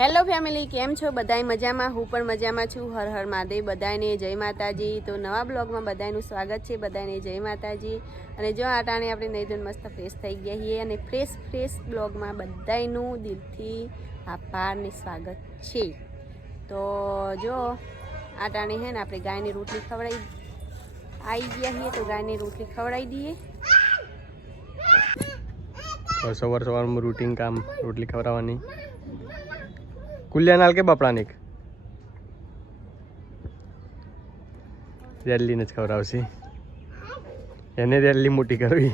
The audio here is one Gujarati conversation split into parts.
હેલો ફેમિલી, કેમ છો? બધાય મજામાં? હું પણ મજામાં છું. હર હર મહાદેવ. બધાને જય માતાજી. તો નવા બ્લોગમાં બધાનું સ્વાગત છે. બધાને જય માતાજી. અને જો આટાણે આપણે નહીં ધોઈને મસ્ત ફ્રેશ થઈ ગયા છીએ અને ફ્રેશ બ્લોગમાં બધાનું દિલથી આભાર ને સ્વાગત છે. તો જો આટાણે છે ને આપણે ગાયની રોટલી ખવડાવી આવી ગયા છીએ, તો ગાયની રોટલી ખવડાવી દઈએ. સવારમાં રૂટીન કામ રોટલી ખવડાવવાની. કુલ્યાનાલ કે બપડાનિક રેલીને જ ખવડાવશે. એને રેલી મોટી કરવી.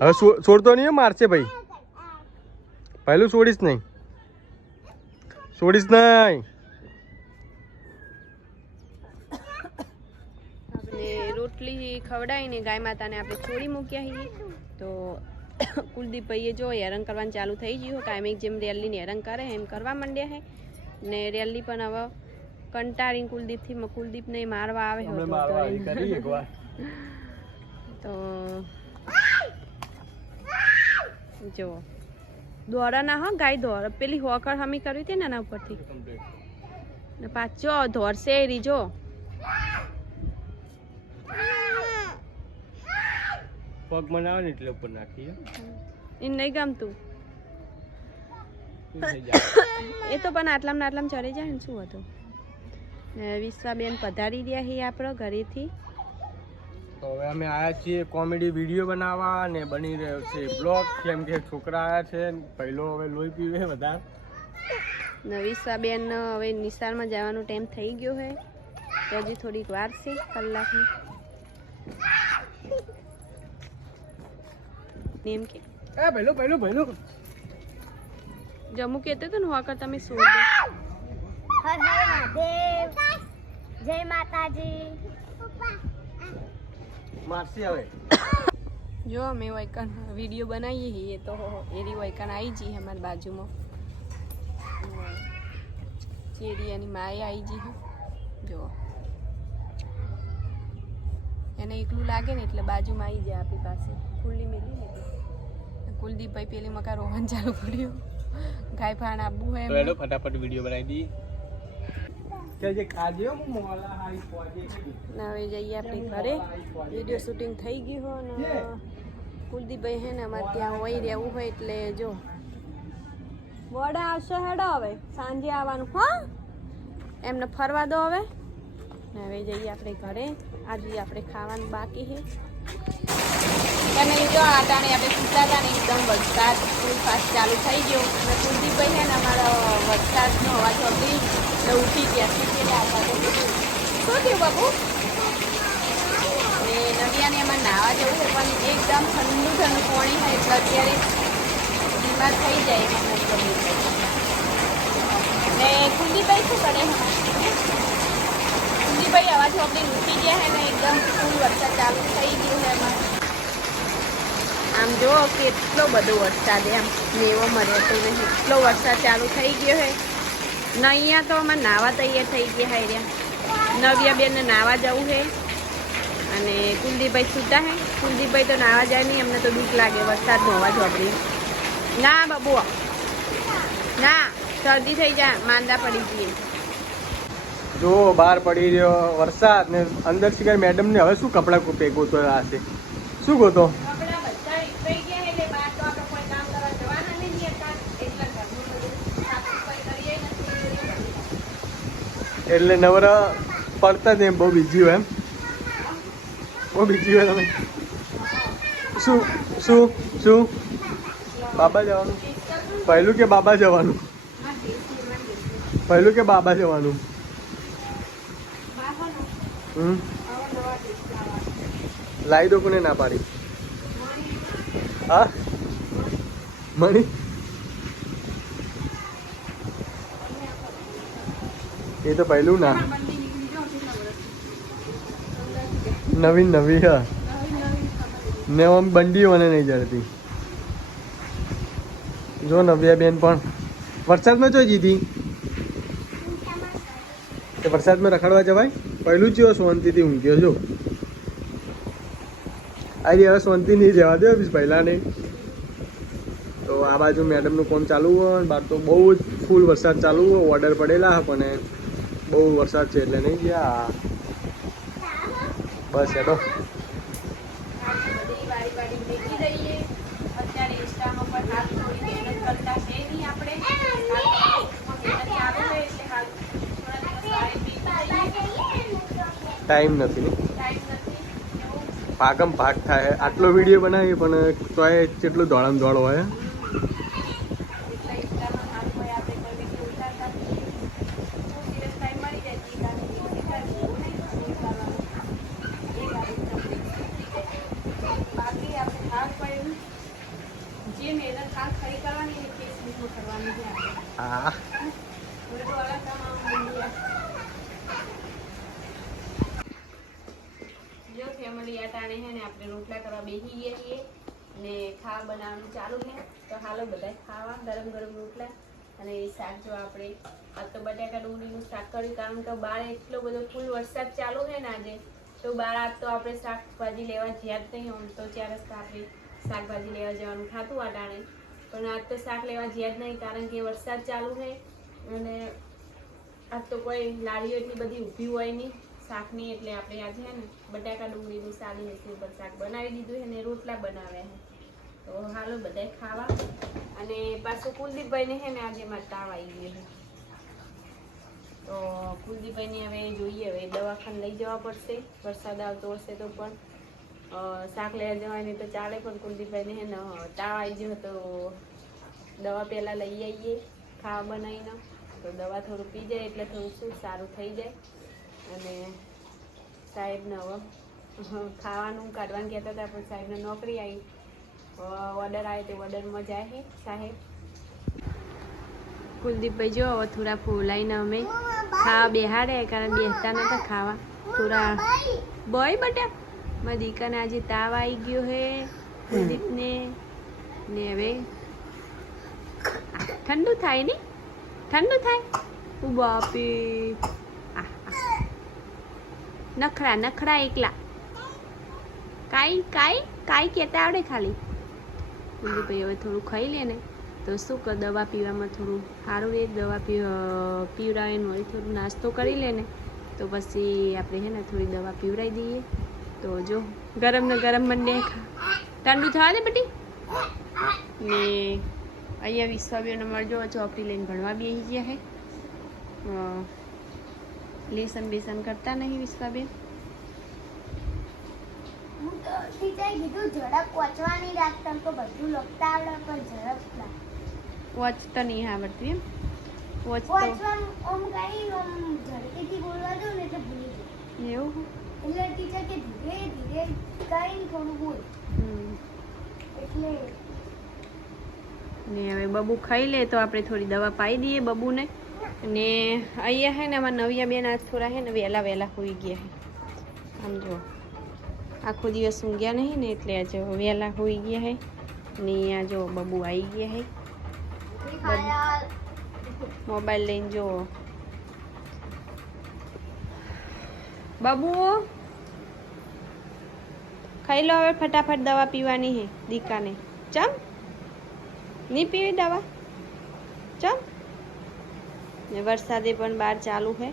હવે છોડતો નહીં, મારશે ભાઈ. પહેલું છોડીશ નહીં. આપણે રોટલી ખવડાવીને ગાય માતાને આપણે છોડી મૂક્યા છીએ. તો કુલદીપભાઈએ જો હેરાન કરવાનું ચાલુ થઈ ગયું. કાયમિક જેમ રેલીને હેરાન કરે એમ કરવા માંડ્યા છે. ને રેલી પણ હવે કંટાળીને કુલદીપને મારવા આવે તો જો દોરા ના હો ગાય દોર પેલી હોકર હમી કરવી હતી ને એના ઉપરથી ને પાછો ધોરશે રીજો. પગ બનાવે ને એટલે ઉપર નાખીએ. એ નહીં ગમતું એ તો પણ આટલામાં ચડી જાય ને શું હતું. વિશ્વાબેન પધારી રહ્યા છીએ આપણો ઘરેથી. તો હવે અમે આવ્યા છીએ કોમેડી વિડીયો બનાવવા ને બની રહ્યો છે બ્લોગ. કેમ કે છોકરા આવ્યા છે, પહેલો હવે લોહી પીવે વધારે. ને વિશ્વાબેન હવે નિશાળમાં જવાનો ટાઈમ થઈ ગયો છે, તો હજી થોડીક વાર છે, કલાકની. એમ કે પહેલું જમુ કહેતો હતો ને હોકર તમે શું દો. હર હર મહાદેવ, જય માતાજી. મારસી હવે જો અમે વૈકન વિડીયો બનાવીએ છીએ, તો એરી વૈકન આવી જઈ અમારી બાજુમાં. ચેરિયાની માએ આવી જઈ. જો એને એકલું લાગે ને એટલે બાજુમાં આવી જાય આપણી પાસે. ખુલ્લી મેલી ને કુલદીપભાઈ પેલી મકા રોહન ચાલુ કર્યું. ગાય ભાણ આપવું હોય એમ ફટાફટ વિડીયો બનાવી દી. હવે જઈએ આપણે ઘરે. વિડીયો શૂટિંગ થઈ ગયું હોય ને કુલદીપભાઈ હે ને અમારે ત્યાં હોય રહેવું હોય એટલે જો વડા આવશે હેડો. હવે સાંજે આવવાનું હા, એમને ફરવા દો હવે. હવે જઈએ આપણે ઘરે. આજે આપણે ખાવાનું બાકી છે. ફેમિલી જો આટાણે આપણે સુતા હતા ને એકદમ વરસાદ ફૂલ ફાસ્ટ ચાલુ થઈ ગયો. અને કુલદીપભાઈ છે ને અમારા વરસાદનો અવાજ સાંભળી એટલે ઉઠી ગયા. શું થયું બાબુ? અને નદિયાને એમાં નાહવા જવું છે, પણ એકદમ ઠંડુ પાણી હોય એટલે અત્યારે બીમાર થઈ જાય એમાં મતલબ. ને કુલદીપભાઈ શું કરે? કુલદીપભાઈ અવાજ સાંભળીને ઉઠી ગયા છે ને એકદમ ફૂલ વરસાદ ચાલુ થઈ ગયું છે એમાં. આમ જો કેટલો બધો વરસાદ એમ મેવો મળ્યો તો નહીં, એટલો વરસાદ ચાલુ થઈ ગયો છે ને. અહીંયા તો અમારે નાહવા તૈયાર થઈ ગયા હે રહ્યા. નવ્યાબેનને નાહવા જવું છે અને કુલદીપભાઈ સૂતા હે. કુલદીપભાઈ તો નાહવા જાય નહીં, અમને તો બીક લાગે વરસાદનો અવાજ સાંભળી. ના બાબુ ના, શરદી થઈ જાય, માંદા પડી જઈએ. જો બહાર પડી રહ્યો વરસાદ ને અંદર શિકાર મેડમ ને હવે શું કપડા ગોતો હશે? શું ગોતો? એટલે નવરા પડતા જ એમ બહુ બીજી હોય. બહુ બીજી હોય તમે. શું બાબા જવાનું? પહેલું કે બાબા જવાનું? લાવી દો. કોને ના પાડી? હા મણી એ તો પહેલું ના નવી હા ને આમ બંડીઓ મને નહીં જડતી. જો નવ્યા બેન પણ વરસાદમાં જોઈ જીધી. વરસાદમાં રખડવા જવાય? પહેલું જ શાંતિથી ઊંઘ્યો. જો આજે હવે શાંતિ નહીં રહેવા દે પહેલાં નહીં. તો આ આ બાજુ મેડમનું કામ ચાલુ હોય ને બહાર તો બહુ જ ફૂલ વરસાદ ચાલુ હોય, ઓર્ડર પડેલા પણ બહુ વરસાદ છે એટલે નહીં ગયા. બસ એ તો બધી વારી વારી ભેગી દઈએ. અત્યારે ઇન્સ્ટામાં પણ હાલ થોડી મહેનત કરતા છે નહીં આપણે. મહેનત ચાલુ છે એટલે હાલ થોડા દિવસ વારે ભેગી દઈએ. ટાઈમ નથી ને, ટાઈમ નથી એવું. ભાગમ ભાગ થાય. આટલો વિડીયો બનાવીએ પણ તોય કેટલું દોડમ દોડ હોય. એટલે ઇન્સ્ટામાં હાલ કોઈ આપણે કોઈ વિડીયો ઉતારતા નથી. ખૂબ દિવસ ટાઈમ મળી જાય તો એક આને વિડીયો ઉતારીએ. એવું નહીં કે ઉતારવાનું. એક આવી બાકી આપણે હાલ પડ્યું જે મહેનત હાલ ખરી કરવાની ને ફેસબુકમાં કરવાની છે આપણે. હા હવે તો અલગ કામ માંડ્યા. જો ફેમિલી અટાણે છે ને આપણે રોટલા કરવા બેસી ગયા છીએ ને ખાવા બનાવવાનું ચાલુ છે. તો હાલો બધા ખાવા ગરમ ગરમ રોટલા અને શાક. જો આપણે આજ તો બટાકા ડુંગળીનું શાક કર્યું કારણ કે બહાર એટલો બધો ફૂલ વરસાદ ચાલુ છે ને આજે. તો બહાર આજ તો આપણે શાકભાજી લેવા જ્યાં જ નહીં. આમ તો 4 રસ્તા આપણે શાકભાજી લેવા જવાનું થતું અટાણે, પણ આજ તો શાક લેવા જ્યાં જ નહીં કારણ કે વરસાદ ચાલુ છે અને આજ તો કોઈ લારીઓ એટલી બધી ઊભી હોય નહીં શાકની. એટલે આપણે આજે છે ને બટાકા ડુંગળીનું સાદી સિમ્પલ શાક બનાવી દીધું છે ને રોટલા બનાવ્યા છે. તો હાલો બધાય ખાવા. અને પાછું કુલદીપભાઈને છે ને આજે મારે તાવ આવી ગયો છે. તો કુલદીપભાઈને હવે જોઈએ, હવે દવાખાને લઈ જવા પડશે. વરસાદ આવતો હશે તો પણ શાક લેવા જવાની તો ચાલે, પણ કુલદીપભાઈને છે ને તાવ આવી ગયો તો દવા પહેલાં લઈ આવીએ ખાવા બનાવીને. તો દવા થોડું પી જાય એટલે થોડું શું સારું થઈ જાય. અને સાહેબને હવે ખાવાનું કાઢવાનું કહેતા હતા પણ સાહેબને નોકરી આવી, ઓર્ડર આવે તો ઓર્ડરમાં જાય છે સાહેબ. કુલદીપભાઈ જો હવે થોડા ફૂલાઈને અમે ખાવા બેહાડે કારણ બેસતા નતા ખાવા. થોડા બોય બટા મારા દીકરાને આજે તાવ આવી ગયો હે કુલદીપને ને હવે ઠંડુ થાય ને, ઠંડુ થાય. ઓ બાપી નખરા નખરા એકલા કાઈ કાઈ કાઈ કહેતા આવડે ખાલી. કુલદીપભાઈ હવે થોડું ખાઈ લે ને તો શું કર દવા પીવામાં થોડું સારું રહે. દવા પીવડાવે ને વળી થોડું નાસ્તો કરી લે ને તો પછી આપણે છે ને થોડી દવા પીવડાવી દઈએ. તો જો ગરમ ને ગરમ મંડે ઠંડુ થવા દે બટી. ને અહીંયા વિશ્વાબેન અમારે જો ચોપડી લઈને ભણવા બેસી ગયા છે. લેસન બેસન કરતા નહીં વિશ્વાબેન. હું તો ટીચરે કીધું ઝડપ વાંચવાની રાખતા તો બધું લખતા આવડે પણ ઝડપ ના વાંચતા નહીં આવડતું એમ. વાંચવાનું આમ કઈ આમ ઝડપીથી બોલવા દો ને એટલે ભૂલી જાય. એવું એટલે ટીચર કે ધીરે ધીરે કરીને થોડું બોલ એટલે. ને હવે બબુ ખાઈ લે તો આપણે થોડી દવા પાઈ દઈએ બબુને. ને અહીંયા છે ને અમારા નવિયા બેન આજ થોડા છે ને વહેલા હોઈ ગયા છે. આમ જો આખો દિવસ ઊંઘ્યા નહીં ને એટલે આજે વહેલા હોઈ ગયા છે. ને આ જો બબુ આવી ગયા છે મોબાઈલ લઈને. જો બબુ ખાઈ લો હવે ફટાફટ દવા પીવાની છે દીકાને. ચમ નહીં પીવી દવા ચમ. ને વરસાદે પણ બહાર ચાલુ છે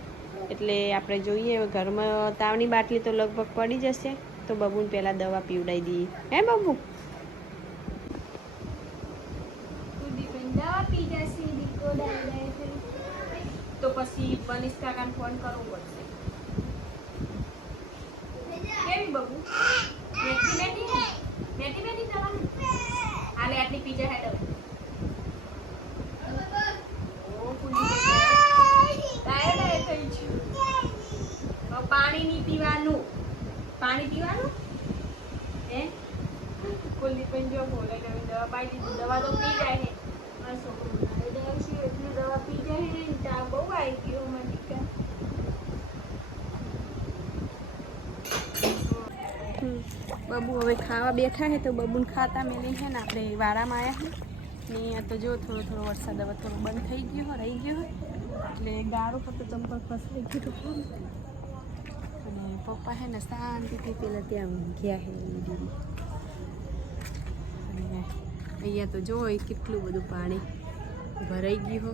એટલે આપણે જોઈએ ઘરમાં તાવની બાટલી તો લગભગ પડી જશે તો બબુને પહેલાં દવા પીવડાવી દઈએ. હે બબુ દવા પી જશે દીકો તો પછી પનિશ કાકાને ફોન કરવો પડશે. કેવી બબુ મેટી દવા હાલે આટલી પીજા હેડ. પાણી નહીં પીવાનું, પાણી પીવાનું હે. કુલદીપભાઈ જો બોલે કે દવા પાઈ દીધી. દવા તો પી જાય છે મારો છોકરો. એટલી દવા પી જાય ને તાવ બહુ આવી ગયો મારી દીકરા. બબુ હવે ખાવા બેઠા છે તો બબુને ખાતા મેલી છે ને આપણે વાડામાં આવ્યા છે ને. આ તો જો થોડો વરસાદ હવે થોડો બંધ થઈ ગયો રહી ગયો એટલે ગારો ફક્ત ચંપલ ફસાઈ ગયું. અને પપ્પા છે ને શાંતિથી પેલા ત્યાં ઊંઘ્યા છે. અને અહીંયા તો જો કેટલું બધું પાણી ભરાઈ ગયું હો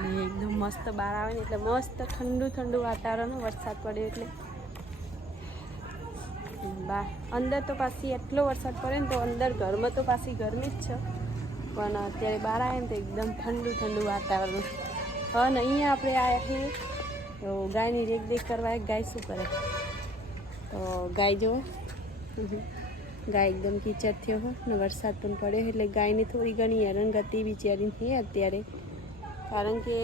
અને એકદમ મસ્ત બહાર આવે ને એટલે મસ્ત ઠંડુ ઠંડુ વાતાવરણ વરસાદ પડ્યો એટલે બહાર અંદર તો પાછી એટલો વરસાદ પડે ને તો અંદર ઘરમાં તો પાછી ગરમી જ છે પણ અત્યારે બહાર આવે ને તો એકદમ ઠંડુ ઠંડુ વાતાવરણ અને અહીંયા આપણે આવ્યા છીએ તો ગાયની દેખ કરવા ગાય શું કરે તો ગાય જો ગાય એકદમ કીચડ થયો હોય ને વરસાદ પણ પડ્યો એટલે ગાયની થોડી ઘણી હેરાનગતિ બિચારી છે અત્યારે કારણ કે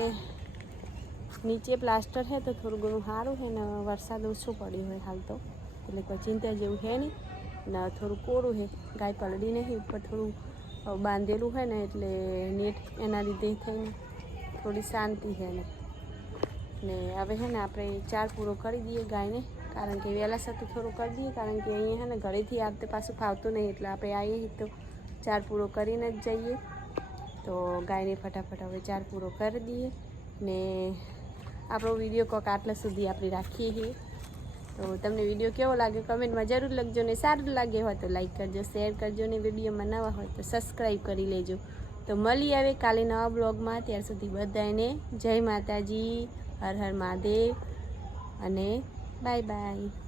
નીચે પ્લાસ્ટર છે તો થોડું ઘણું સારું છે ને વરસાદ ઓછો પડ્યો હોય હાલ તો એટલે કોઈ ચિંતા જેવું છે નહીં ને થોડું કોરું છે ગાય પલળી નહીં ઉપર થોડું બાંધેલું હોય ને એટલે નેટ એના લીધે થઈને થોડી શાંતિ છે ને હવે છે ને આપણે ચાર પૂરો કરી દઈએ ગાયને કારણ કે વહેલા સાથે થોડું કરી દઈએ કારણ કે અહીંયા છે ને ઘરેથી આવતે પાછું ફાવતું નહીં એટલે આપણે આવીએ તો ચાર પૂરો કરીને જ જઈએ તો ગાયને ફટાફટ હવે ચાર પૂરો કરી દઈએ ને આપણો વિડીયો કોક આટલા સુધી આપણે રાખીએ છીએ તો તમને વિડીયો કેવો લાગે કમેન્ટમાં જરૂર લખજો ને સારું લાગે હોય તો લાઈક કરજો શેર કરજો ને વિડીયોમાં નવા હોય તો સબસ્ક્રાઈબ કરી લેજો તો મળી આવે કાલે નવા બ્લોગમાં ત્યાર સુધી બધાને જય માતાજી હર હર મહાદેવ અને બાય બાય.